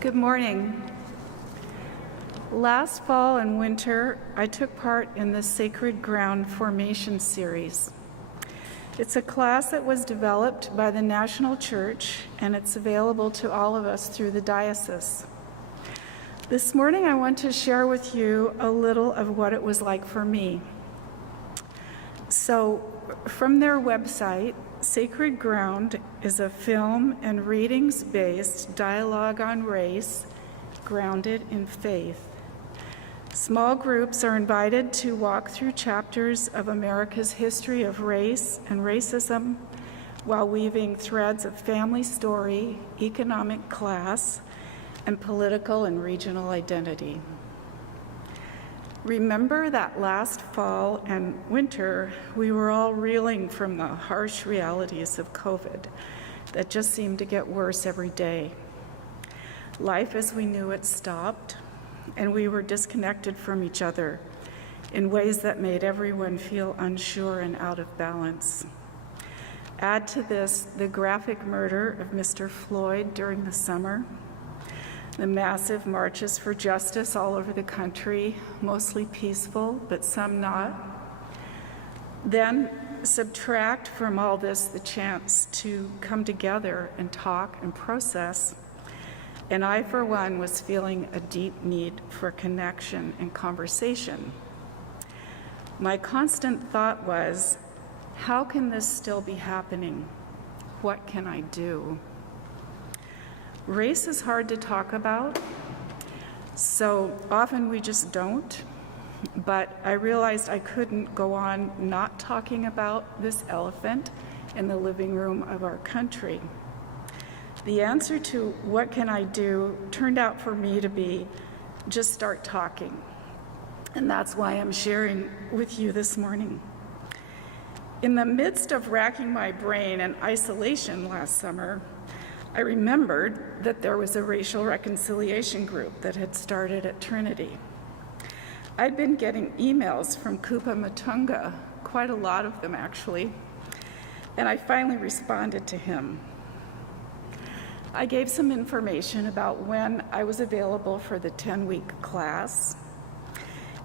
Good morning. Last fall and winter, I took part in the Sacred Ground Formation Series. It's a class that was developed by the National Church, and it's available to all of us through the diocese. This morning, I want to share with you a little of what it was like for me. So, from their website, Sacred Ground is a film and readings-based dialogue on race, grounded in faith. Small groups are invited to walk through chapters of America's history of race and racism while weaving threads of family story, economic class, and political and regional identity. Remember that last fall and winter, we were all reeling from the harsh realities of COVID that just seemed to get worse every day. Life as we knew it stopped, and we were disconnected from each other in ways that made everyone feel unsure and out of balance. Add to this the graphic murder of Mr. Floyd during the summer, the massive marches for justice all over the country, mostly peaceful, but some not. Then subtract from all this the chance to come together and talk and process. And I, for one, was feeling a deep need for connection and conversation. My constant thought was, how can this still be happening? What can I do? Race is hard to talk about, so often we just don't. But I realized I couldn't go on not talking about this elephant in the living room of our country. The answer to what can I do turned out for me to be just start talking. And that's why I'm sharing with you this morning. In the midst of racking my brain in isolation last summer, I remembered that there was a racial reconciliation group that had started at Trinity. I'd been getting emails from Kupa Matunga, quite a lot of them actually, and I finally responded to him. I gave some information about when I was available for the 10-week class,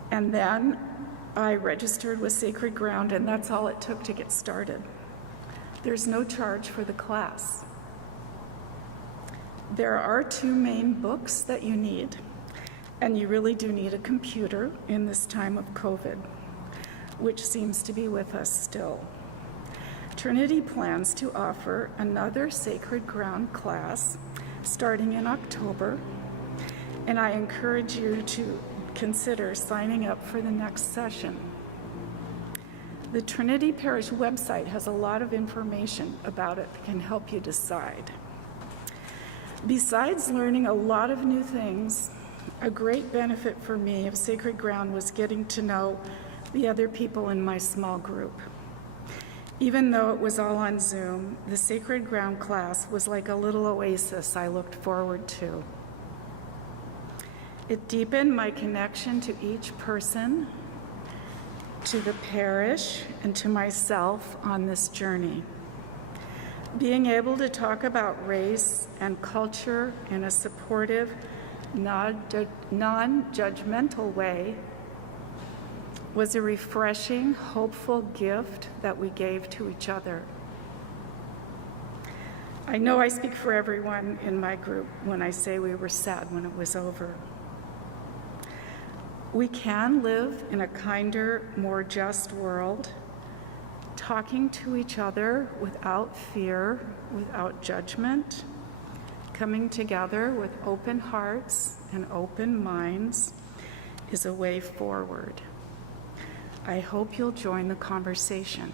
and then I registered with Sacred Ground, and that's all it took to get started. There's no charge for the class. There are 2 main books that you need, and you really do need a computer in this time of COVID, which seems to be with us still. Trinity plans to offer another Sacred Ground class starting in October, and I encourage you to consider signing up for the next session. The Trinity Parish website has a lot of information about it that can help you decide. Besides learning a lot of new things, a great benefit for me of Sacred Ground was getting to know the other people in my small group. Even though it was all on Zoom, the Sacred Ground class was like a little oasis I looked forward to. It deepened my connection to each person, to the parish, and to myself on this journey. Being able to talk about race and culture in a supportive, non-judgmental way was a refreshing, hopeful gift that we gave to each other. I know I speak for everyone in my group when I say we were sad when it was over. We can live in a kinder, more just world, talking to each other without fear, without judgment, coming together with open hearts and open minds is a way forward. I hope you'll join the conversation.